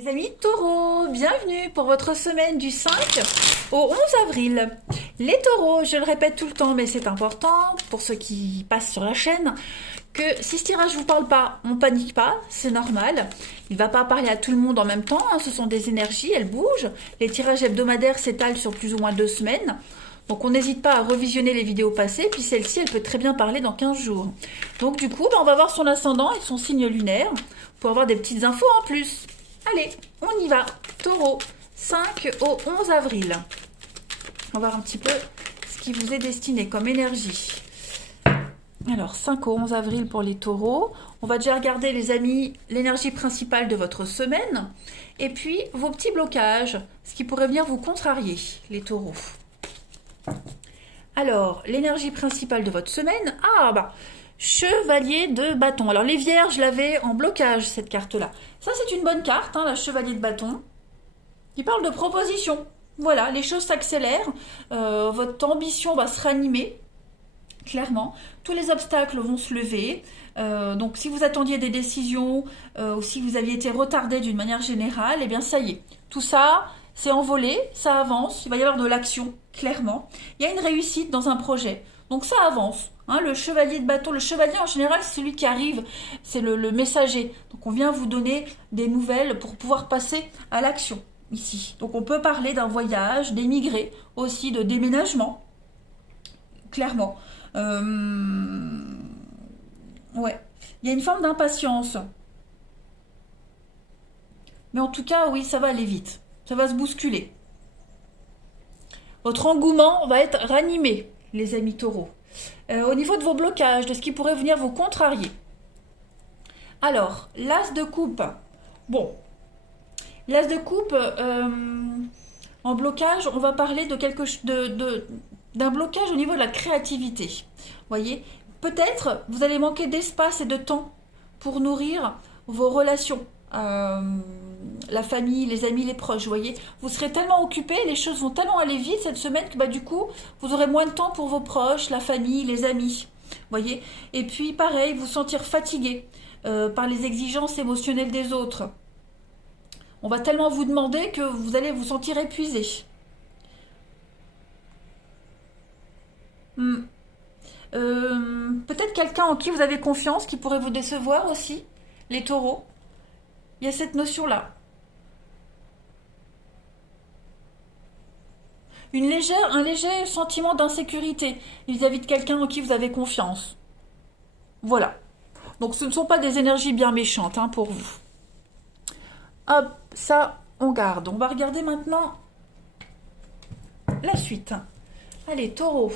Les amis taureaux, bienvenue pour votre semaine du 5 au 11 avril. Les taureaux, je le répète tout le temps, mais c'est important pour ceux qui passent sur la chaîne, que si ce tirage ne vous parle pas, on panique pas, c'est normal. Il ne va pas parler à tout le monde en même temps, ce sont des énergies, elles bougent. Les tirages hebdomadaires s'étalent sur plus ou moins 2 semaines. Donc on n'hésite pas à revisionner les vidéos passées, puis celle-ci, elle peut très bien parler dans 15 jours. Donc du coup, on va voir son ascendant et son signe lunaire pour avoir des petites infos en plus. Allez, on y va. Taureau, 5 au 11 avril. On va voir un petit peu ce qui vous est destiné comme énergie. Alors, 5 au 11 avril pour les taureaux. On va déjà regarder, les amis, l'énergie principale de votre semaine. Et puis, vos petits blocages, ce qui pourrait venir vous contrarier, les taureaux. Alors, l'énergie principale de votre semaine. Ah, bah, chevalier de bâton. Alors, les vierges, je l'avais en blocage, cette carte-là. Ça, c'est une bonne carte, hein, la chevalier de bâton. Il parle de proposition. Voilà, les choses s'accélèrent. Votre ambition va se ranimer. Clairement, tous les obstacles vont se lever. Donc, si vous attendiez des décisions ou si vous aviez été retardé d'une manière générale, eh bien, ça y est. Tout ça, c'est envolé, ça avance. Il va y avoir de l'action, clairement. Il y a une réussite dans un projet. Donc, ça avance. Hein, le chevalier de bâton, le chevalier en général, c'est celui qui arrive, c'est le messager. Donc, on vient vous donner des nouvelles pour pouvoir passer à l'action ici. Donc, on peut parler d'un voyage, d'émigrer, aussi de déménagement, clairement. Ouais, il y a une forme d'impatience. Mais en tout cas, oui, ça va aller vite. Ça va se bousculer. Votre engouement va être ranimé, les amis taureaux. Au niveau de vos blocages, de ce qui pourrait venir vous contrarier. Alors, l'as de coupe. Bon, l'as de coupe, en blocage, on va parler de quelque chose d'un blocage au niveau de la créativité. Voyez, peut-être vous allez manquer d'espace et de temps pour nourrir vos relations, la famille, les amis, les proches. Voyez, vous serez tellement occupé, les choses vont tellement aller vite cette semaine que du coup, vous aurez moins de temps pour vos proches, la famille, les amis. Voyez, et puis pareil, vous sentir fatigué par les exigences émotionnelles des autres. On va tellement vous demander que vous allez vous sentir épuisé. Peut-être quelqu'un en qui vous avez confiance qui pourrait vous décevoir aussi, les taureaux. Il y a cette notion-là. Un léger sentiment d'insécurité vis-à-vis de quelqu'un en qui vous avez confiance. Voilà. Donc ce ne sont pas des énergies bien méchantes hein, pour vous. Hop, ça, on garde. On va regarder maintenant la suite. Allez, taureau.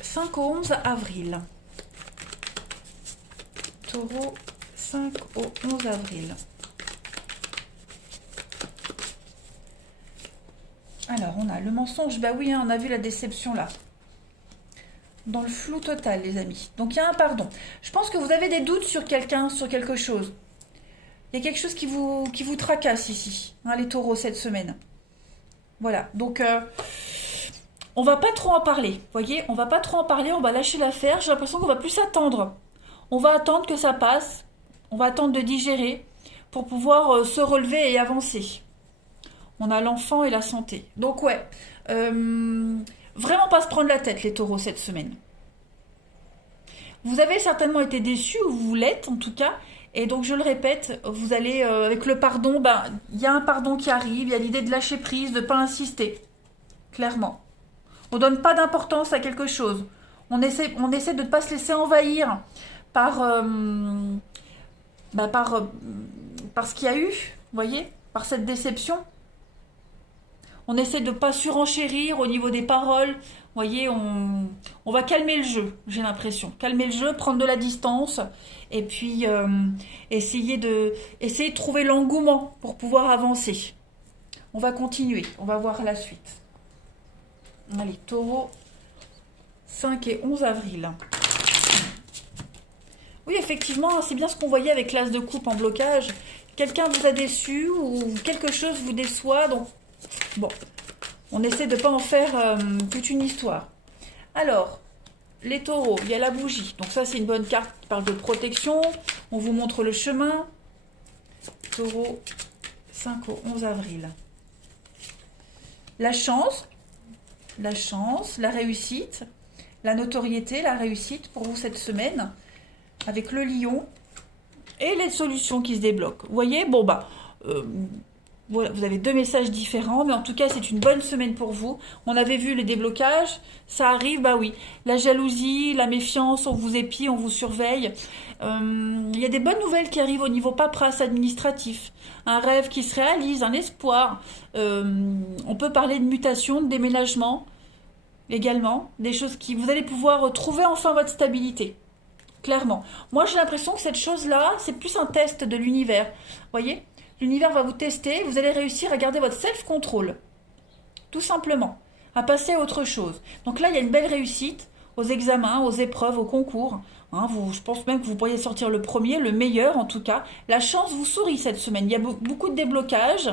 5 au 11 avril. Taureau, 5 au 11 avril. Alors, on a le mensonge. Bah oui, hein, on a vu la déception là. Dans le flou total, les amis. Donc, il y a un pardon. Je pense que vous avez des doutes sur quelqu'un, sur quelque chose. Il y a quelque chose qui vous tracasse ici, hein, les taureaux, cette semaine. Voilà. Donc, on va pas trop en parler. Vous voyez, on va pas trop en parler. On va lâcher l'affaire. J'ai l'impression qu'on va plus attendre. On va attendre que ça passe. On va attendre de digérer pour pouvoir se relever et avancer. On a l'enfant et la santé. Donc ouais, vraiment pas se prendre la tête les taureaux cette semaine. Vous avez certainement été déçus, ou vous l'êtes en tout cas. Et donc je le répète, vous allez, avec le pardon, il y a un pardon qui arrive, il y a l'idée de lâcher prise, de ne pas insister. Clairement. On ne donne pas d'importance à quelque chose. On essaie de ne pas se laisser envahir par ce qu'il y a eu, vous voyez, par cette déception. On essaie de ne pas surenchérir au niveau des paroles. Vous voyez, on va calmer le jeu, j'ai l'impression. Calmer le jeu, prendre de la distance et puis essayer de trouver l'engouement pour pouvoir avancer. On va continuer, on va voir la suite. Allez, taureau, 5 et 11 avril. Oui, effectivement, c'est bien ce qu'on voyait avec l'as de coupe en blocage. Quelqu'un vous a déçu ou quelque chose vous déçoit, donc bon, on essaie de ne pas en faire toute une histoire. Alors, les taureaux, il y a la bougie. Donc ça, c'est une bonne carte qui parle de protection. On vous montre le chemin. Taureau, 5 au 11 avril. La chance, la réussite, la notoriété, la réussite pour vous cette semaine, avec le lion et les solutions qui se débloquent. Vous voyez, bon bah, voilà, vous avez 2 messages différents, mais en tout cas, c'est une bonne semaine pour vous. On avait vu les déblocages, ça arrive, bah oui. La jalousie, la méfiance, on vous épie, on vous surveille. Il y a des bonnes nouvelles qui arrivent au niveau paperasse administratif. Un rêve qui se réalise, un espoir. On peut parler de mutation, de déménagement également. Des choses qui... Vous allez pouvoir trouver enfin votre stabilité. Clairement. Moi, j'ai l'impression que cette chose-là, c'est plus un test de l'univers. Vous voyez ? L'univers va vous tester, vous allez réussir à garder votre self-control. Tout simplement. À passer à autre chose. Donc là, il y a une belle réussite aux examens, aux épreuves, aux concours. Hein, je pense même que vous pourriez sortir le premier, le meilleur en tout cas. La chance vous sourit cette semaine. Il y a beaucoup de déblocages.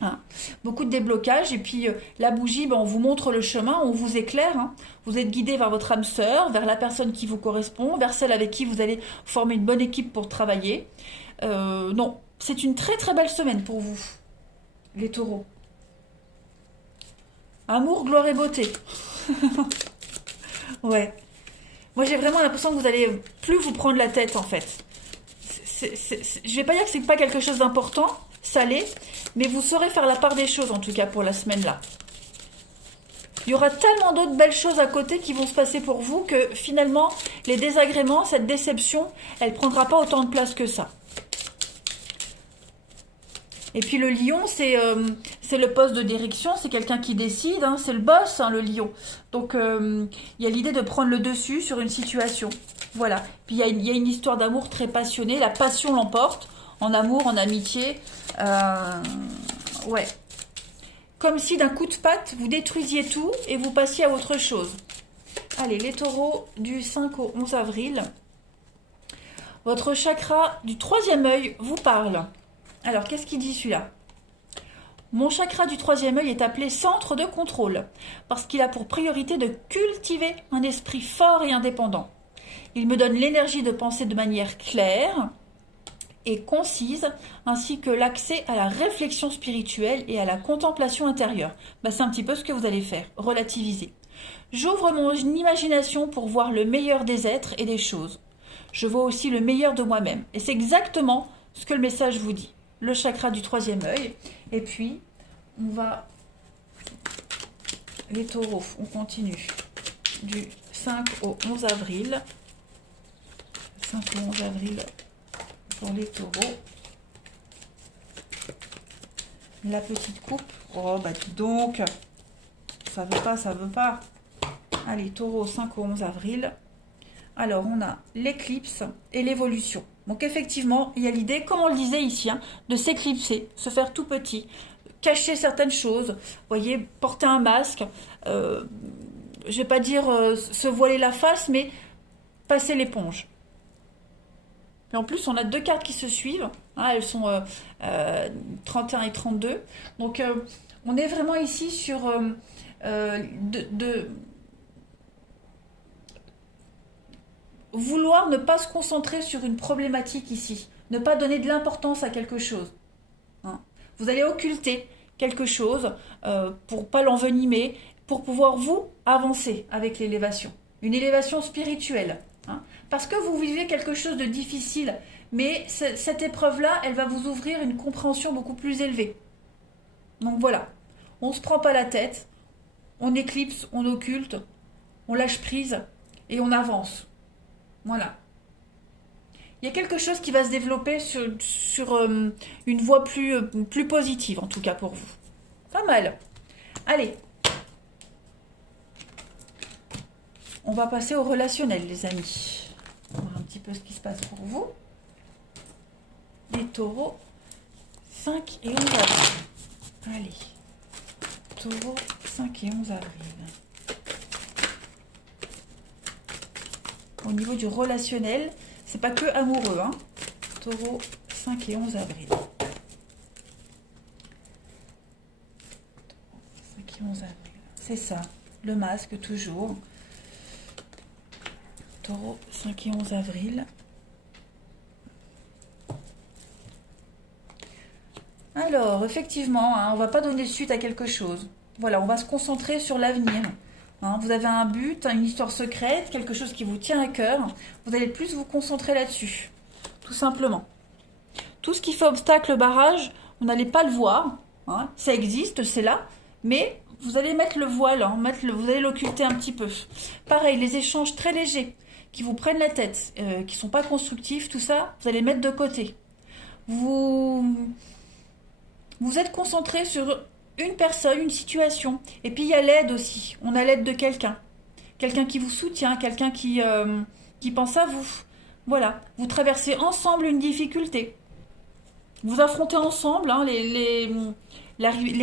Hein, beaucoup de déblocages. Et puis la bougie, on vous montre le chemin, on vous éclaire. Hein. Vous êtes guidé vers votre âme sœur, vers la personne qui vous correspond, vers celle avec qui vous allez former une bonne équipe pour travailler. Non, c'est une très très belle semaine pour vous, les taureaux. Amour, gloire et beauté. Ouais. Moi, j'ai vraiment l'impression que vous allez plus vous prendre la tête, en fait. Je vais pas dire que c'est pas quelque chose d'important, ça l'est, mais vous saurez faire la part des choses, en tout cas, pour la semaine-là. Il y aura tellement d'autres belles choses à côté qui vont se passer pour vous que, finalement, les désagréments, cette déception, elle prendra pas autant de place que ça. Et puis le lion, c'est le poste de direction, c'est quelqu'un qui décide, hein, c'est le boss, hein, le lion. Donc il y a l'idée de prendre le dessus sur une situation. Voilà. Puis il y a une histoire d'amour très passionnée, la passion l'emporte, en amour, en amitié. Ouais. Comme si d'un coup de patte, vous détruisiez tout et vous passiez à autre chose. Allez, les taureaux du 5 au 11 avril. Votre chakra du 3e œil vous parle. Alors, qu'est-ce qu'il dit celui-là ? Mon chakra du 3e œil est appelé centre de contrôle, parce qu'il a pour priorité de cultiver un esprit fort et indépendant. Il me donne l'énergie de penser de manière claire et concise, ainsi que l'accès à la réflexion spirituelle et à la contemplation intérieure. C'est un petit peu ce que vous allez faire, relativiser. J'ouvre mon imagination pour voir le meilleur des êtres et des choses. Je vois aussi le meilleur de moi-même. Et c'est exactement ce que le message vous dit. Le chakra du 3e œil. Et puis, on va... Les taureaux, on continue. Du 5 au 11 avril. 5 au 11 avril pour les taureaux. La petite coupe. Oh, dis donc. Ça veut pas, ça veut pas. Allez, taureau, 5 au 11 avril. Alors, on a l'éclipse et l'évolution. Donc, effectivement, il y a l'idée, comme on le disait ici, hein, de s'éclipser, se faire tout petit, cacher certaines choses. Vous voyez, porter un masque. Je ne vais pas dire se voiler la face, mais passer l'éponge. Et en plus, on a 2 cartes qui se suivent. Hein, elles sont 31 et 32. Donc, on est vraiment ici sur vouloir ne pas se concentrer sur une problématique ici, ne pas donner de l'importance à quelque chose. Hein. Vous allez occulter quelque chose pour pas l'envenimer, pour pouvoir vous avancer avec l'élévation. Une élévation spirituelle. Hein. Parce que vous vivez quelque chose de difficile, mais cette épreuve-là, elle va vous ouvrir une compréhension beaucoup plus élevée. Donc voilà, on ne se prend pas la tête, on éclipse, on occulte, on lâche prise et on avance. Voilà. Il y a quelque chose qui va se développer sur une voie plus positive, en tout cas pour vous. Pas mal. Allez. On va passer au relationnel, les amis. On va voir un petit peu ce qui se passe pour vous. Les taureaux, 5 et 11 avril. Allez. Taureaux, 5 et 11 avril. Au niveau du relationnel, c'est pas que amoureux, hein. Taureau, 5 et 11 avril. 5 et 11 avril. C'est ça, le masque toujours. Taureau, 5 et 11 avril. Alors, effectivement, hein, on va pas donner suite à quelque chose. Voilà, on va se concentrer sur l'avenir. Hein, vous avez un but, une histoire secrète, quelque chose qui vous tient à cœur. Vous allez plus vous concentrer là-dessus, tout simplement. Tout ce qui fait obstacle, barrage, vous n'allez pas le voir. Hein, ça existe, c'est là, mais vous allez mettre le voile, hein, vous allez l'occulter un petit peu. Pareil, les échanges très légers qui vous prennent la tête, qui sont pas constructifs, tout ça, vous allez mettre de côté. Vous êtes concentré sur une personne, une situation. Et puis il y a l'aide aussi. On a l'aide de quelqu'un. Quelqu'un qui vous soutient, quelqu'un qui pense à vous. Voilà. Vous traversez ensemble une difficulté. Vous affrontez ensemble hein, les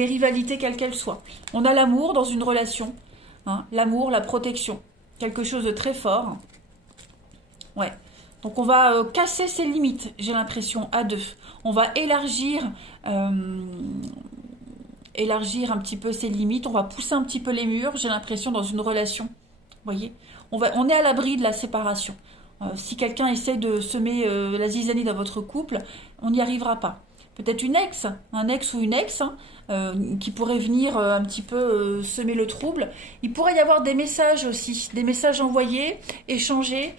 rivalités quelles qu'elles soient. On a l'amour dans une relation. Hein, l'amour, la protection. Quelque chose de très fort. Ouais. Donc on va casser ses limites, j'ai l'impression, à deux. On va élargir un petit peu ses limites. On va pousser un petit peu les murs, j'ai l'impression, dans une relation. Vous voyez, on est à l'abri de la séparation. Si quelqu'un essaie de semer la zizanie dans votre couple, on n'y arrivera pas. Peut-être un ex ou une ex, hein, qui pourrait venir un petit peu semer le trouble. Il pourrait y avoir des messages aussi, des messages envoyés, échangés,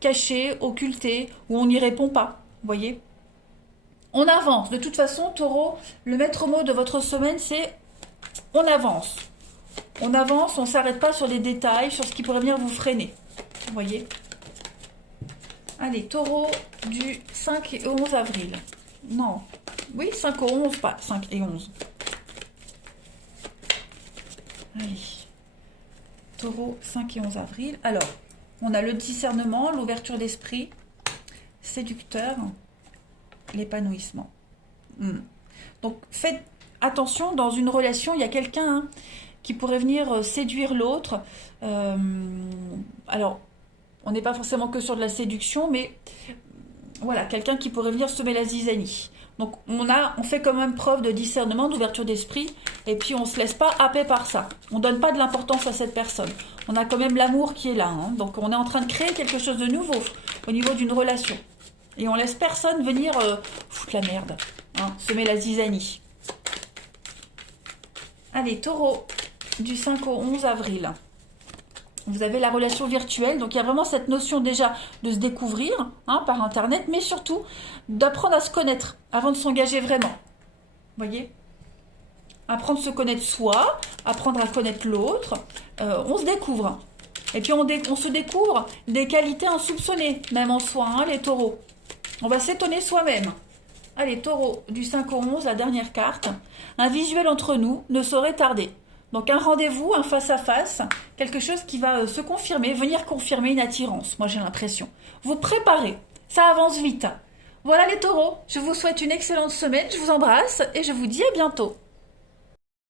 cachés, occultés, où on n'y répond pas. Vous voyez ? On avance. De toute façon, Taureau, le maître mot de votre semaine, c'est on avance. On avance, on ne s'arrête pas sur les détails, sur ce qui pourrait venir vous freiner. Vous voyez ? Allez, Taureau du 5 et 11 avril. Non. Oui, 5 au 11, pas 5 et 11. Allez. Taureau, 5 et 11 avril. Alors, on a le discernement, l'ouverture d'esprit, séducteur, l'épanouissement. Donc, faites attention, dans une relation, il y a quelqu'un hein, qui pourrait venir séduire l'autre. Alors, on n'est pas forcément que sur de la séduction, mais voilà, quelqu'un qui pourrait venir semer la zizanie. Donc, on fait quand même preuve de discernement, d'ouverture d'esprit, et puis on ne se laisse pas happer par ça. On ne donne pas de l'importance à cette personne. On a quand même l'amour qui est là. Hein. Donc, on est en train de créer quelque chose de nouveau au niveau d'une relation. Et on laisse personne venir foutre la merde, hein, semer la zizanie. Allez, Taureau, du 5 au 11 avril. Vous avez la relation virtuelle, donc il y a vraiment cette notion déjà de se découvrir hein, par Internet, mais surtout d'apprendre à se connaître avant de s'engager vraiment. Vous voyez ? Apprendre à se connaître soi, apprendre à connaître l'autre, on se découvre. Et puis on se découvre des qualités insoupçonnées, même en soi, hein, les taureaux. On va s'étonner soi-même. Allez, Taureau, du 5 au 11, la dernière carte. Un visuel entre nous ne saurait tarder. Donc un rendez-vous, un face-à-face, quelque chose qui va se confirmer, venir confirmer une attirance, moi j'ai l'impression. Vous préparez, ça avance vite. Voilà les taureaux, je vous souhaite une excellente semaine, je vous embrasse et je vous dis à bientôt.